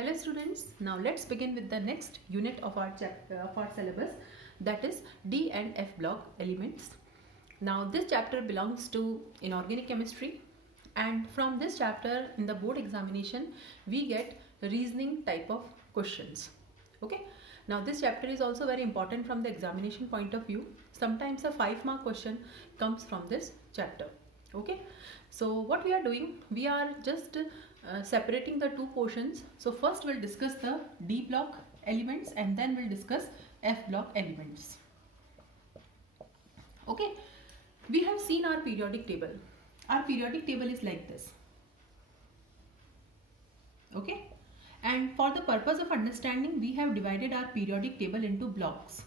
Hello students, now let's begin with the next unit of our syllabus, that is D and F block elements. Now this chapter belongs to inorganic chemistry, and from this chapter in the board examination we get reasoning type of questions. Okay, now this chapter is also very important from the examination point of view. Sometimes a 5-mark question comes from this chapter. Okay, so what we are doing, we are just separating the two portions. So first we'll discuss the D block elements and then we'll discuss F block elements. Okay, we have seen our periodic table. Our periodic table is like this. Okay, and for the purpose of understanding, we have divided our periodic table into blocks.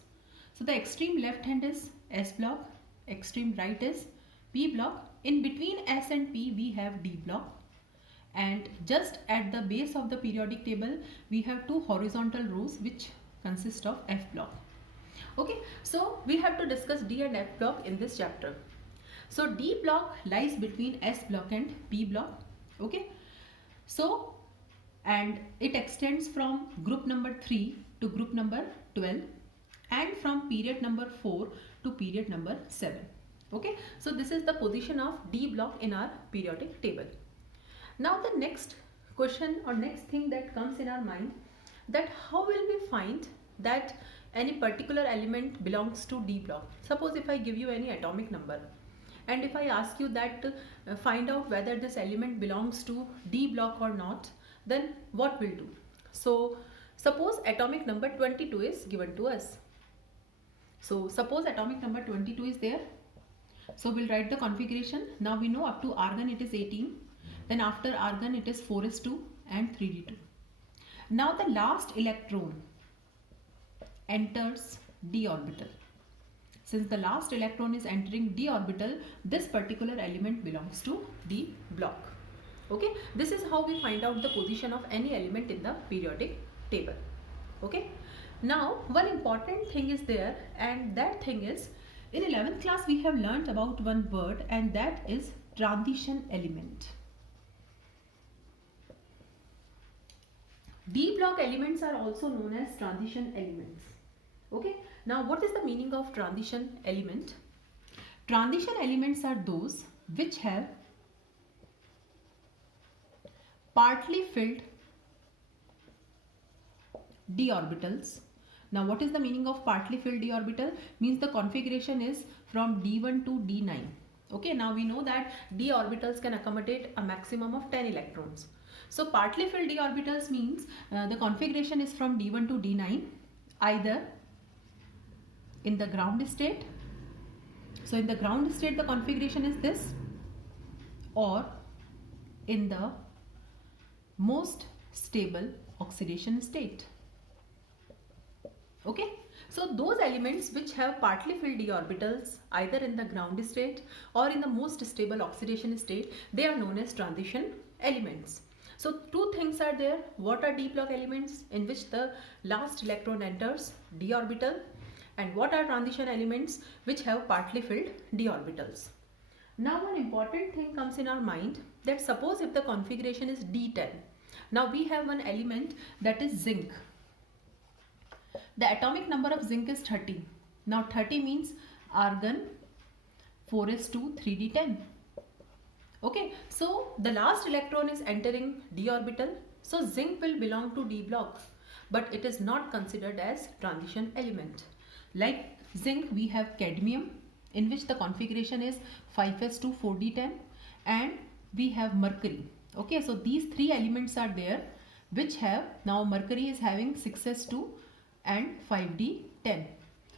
So the extreme left hand is S block, extreme right is P block. In between S and P we have D block, and just at the base of the periodic table we have two horizontal rows which consist of F block. Okay, so we have to discuss D and F block in this chapter. So D block lies between S block and P block. Okay, so and it extends from group number 3 to group number 12 and from period number 4 to period number 7. Okay, so this is the position of D block in our periodic table. Now the next question or next thing that comes in our mind, that how will we find that any particular element belongs to D block. Suppose if I give you any atomic number and if I ask you that find out whether this element belongs to D block or not, then what we'll do? So suppose atomic number 22 is given to us. So suppose atomic number 22 is there. So we'll write the configuration. Now we know up to argon it is 18. Then after argon it is 4s2 and 3d2. Now the last electron enters d orbital. Since the last electron is entering d orbital, this particular element belongs to D block. Okay, this is how we find out the position of any element in the periodic table. Okay, now one important thing is there, and that thing is, in 11th class we have learnt about one word, and that is transition element. D block elements are also known as transition elements. Okay, now what is the meaning of transition element? Transition elements are those which have partly filled d orbitals. Now what is the meaning of partly filled d orbital? Means the configuration is from d1 to d9. Okay, now we know that d orbitals can accommodate a maximum of 10 electrons. So partly filled d orbitals means the configuration is from d1 to d9, either in the ground state. So in the ground state the configuration is this, or in the most stable oxidation state. Okay, so those elements which have partly filled d orbitals either in the ground state or in the most stable oxidation state, they are known as transition elements. So two things are there. What are D block elements? In which the last electron enters d orbital, and what are transition elements which have partly filled d orbitals. Now one important thing comes in our mind, that suppose if the configuration is d10. Now we have one element, that is zinc. The atomic number of zinc is 30. Now 30 means argon 4s2 3d10. Okay, so the last electron is entering d orbital. So zinc will belong to D block, but it is not considered as transition element. Like zinc we have cadmium, in which the configuration is 5s2 4d10, and we have mercury. Okay, so these three elements are there which have, now mercury is having 6s2 and 5d10.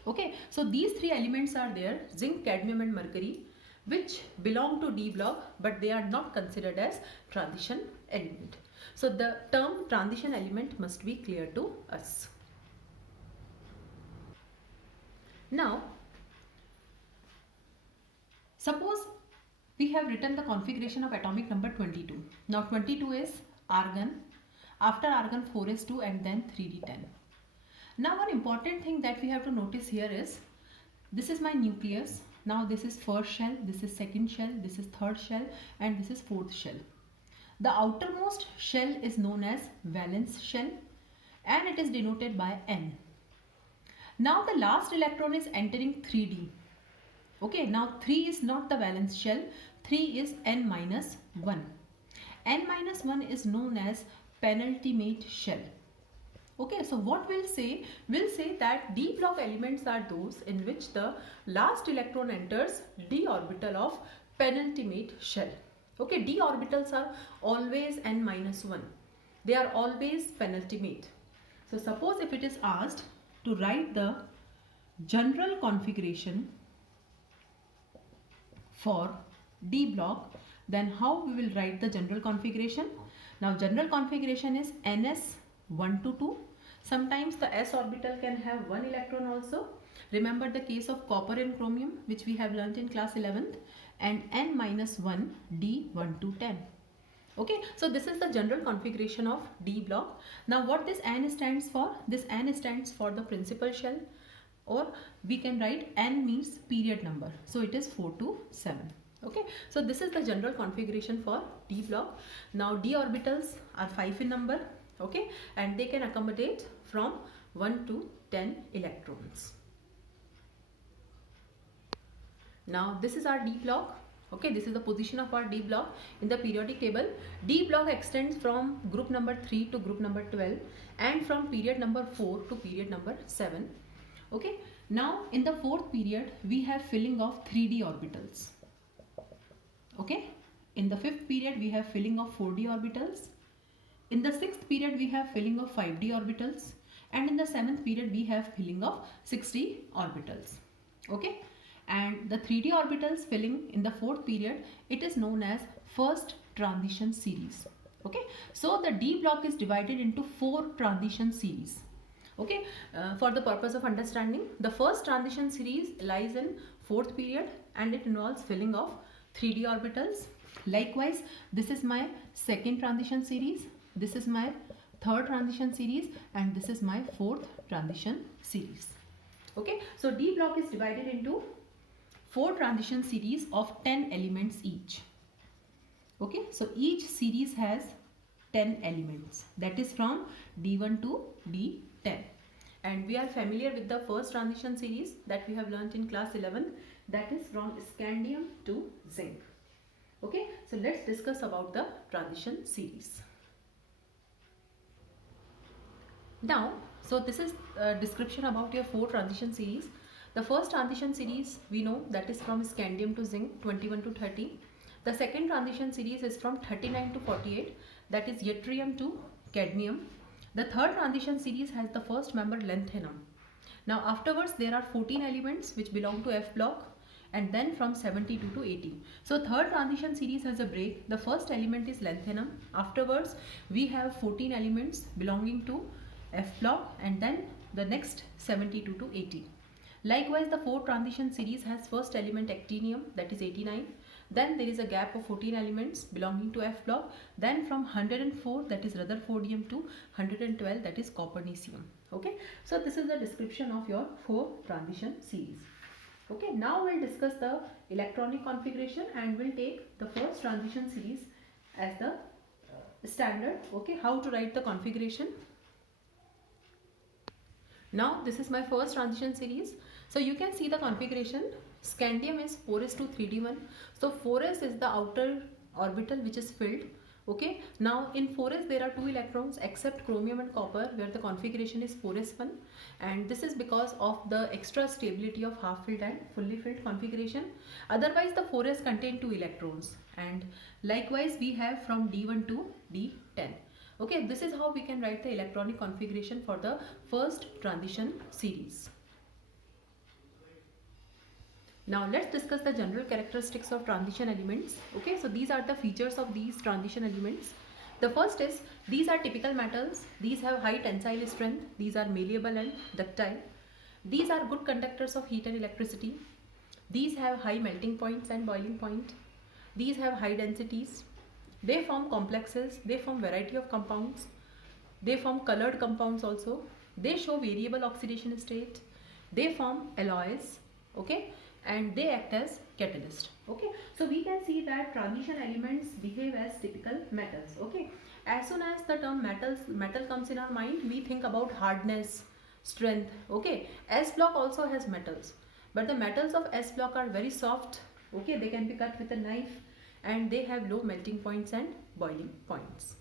Okay, so these three elements are there, zinc, cadmium and mercury, which belong to D block, but they are not considered as transition element. So the term transition element must be clear to us. Now suppose we have written the configuration of atomic number 22. Now 22 is argon, after argon 4s2 and then 3d10. Now one important thing that we have to notice here is, this is my nucleus. Now this is first shell, this is second shell, this is third shell, and this is fourth shell. The outermost shell is known as valence shell and it is denoted by N. Now the last electron is entering 3d. Okay, now 3 is not the valence shell, 3 is N minus 1. N minus 1 is known as penultimate shell. Okay, so what we'll say that d block elements are those in which the last electron enters d orbital of penultimate shell. Okay, d orbitals are always N minus 1. They are always penultimate. So suppose if it is asked to write the general configuration for d block, then how we will write the general configuration? Now general configuration is ns 1 to 2. Sometimes the s orbital can have one electron also. Remember the case of copper and chromium which we have learnt in class 11th, and n minus 1 d 1 to 10. Okay, so this is the general configuration of d block. Now what this n stands for? This n stands for the principal shell, or we can write n means period number. So it is 4 to 7. Okay, so this is the general configuration for d block. Now d orbitals are 5 in number. Okay, and they can accommodate from 1 to 10 electrons. Now this is our d block. Okay, this is the position of our d block in the periodic table. D block extends from group number 3 to group number 12 and from period number 4 to period number 7. Okay, now in the fourth period we have filling of 3d orbitals. Okay, in the fifth period we have filling of 4d orbitals. In the sixth period we have filling of 5d orbitals, and in the seventh period we have filling of 6d orbitals. Okay, and the 3d orbitals filling in the fourth period, it is known as first transition series. Okay, so the d block is divided into 4 transition series. Okay, for the purpose of understanding, the first transition series lies in fourth period and it involves filling of 3d orbitals. Likewise, this is my second transition series, this is my third transition series, and this is my fourth transition series. Okay, so d block is divided into 4 transition series of 10 elements each. Okay, so each series has 10 elements, that is from d1 to d10. And we are familiar with the first transition series that we have learnt in class 11, that is from scandium to zinc. Okay, so let's discuss about the transition series. Now, so this is a description about your 4 transition series. The first transition series we know that is from scandium to zinc 21 to 30. The second transition series is from 39 to 48, that is yttrium to cadmium. The third transition series has the first member lanthanum. Now afterwards there are 14 elements which belong to F block, and then from 72 to 80. So third transition series has a break. The first element is lanthanum. Afterwards we have 14 elements belonging to F block, and then the next 72 to 80. Likewise, the fourth transition series has first element actinium, that is 89. Then there is a gap of 14 elements belonging to F block. Then from 104, that is Rutherfordium, to 112, that is Copernicium. Okay, so this is the description of your 4 transition series. Okay, now we'll discuss the electronic configuration and we'll take the first transition series as the standard. Okay, how to write the configuration. Now this is my first transition series. So you can see the configuration. Scandium is 4s2 3d1. So 4s is the outer orbital which is filled. Okay, now in 4s there are 2 electrons except chromium and copper, where the configuration is 4s1, and this is because of the extra stability of half filled and fully filled configuration. Otherwise the 4s contain 2 electrons, and likewise we have from d1 to d10. Okay, this is how we can write the electronic configuration for the first transition series. Now let's discuss the general characteristics of transition elements. Okay, so these are the features of these transition elements. The first is, these are typical metals. These have high tensile strength. These are malleable and ductile. These are good conductors of heat and electricity. These have high melting points and boiling point. These have high densities. They form complexes. They form variety of compounds. They form colored compounds also. They show variable oxidation state. They form alloys. Okay, and they act as catalyst. Okay, so we can see that transition elements behave as typical metals. Okay, as soon as the term metal comes in our mind, we think about hardness, strength. Okay, S block also has metals, but the metals of S block are very soft. Okay, they can be cut with a knife and they have low melting points and boiling points.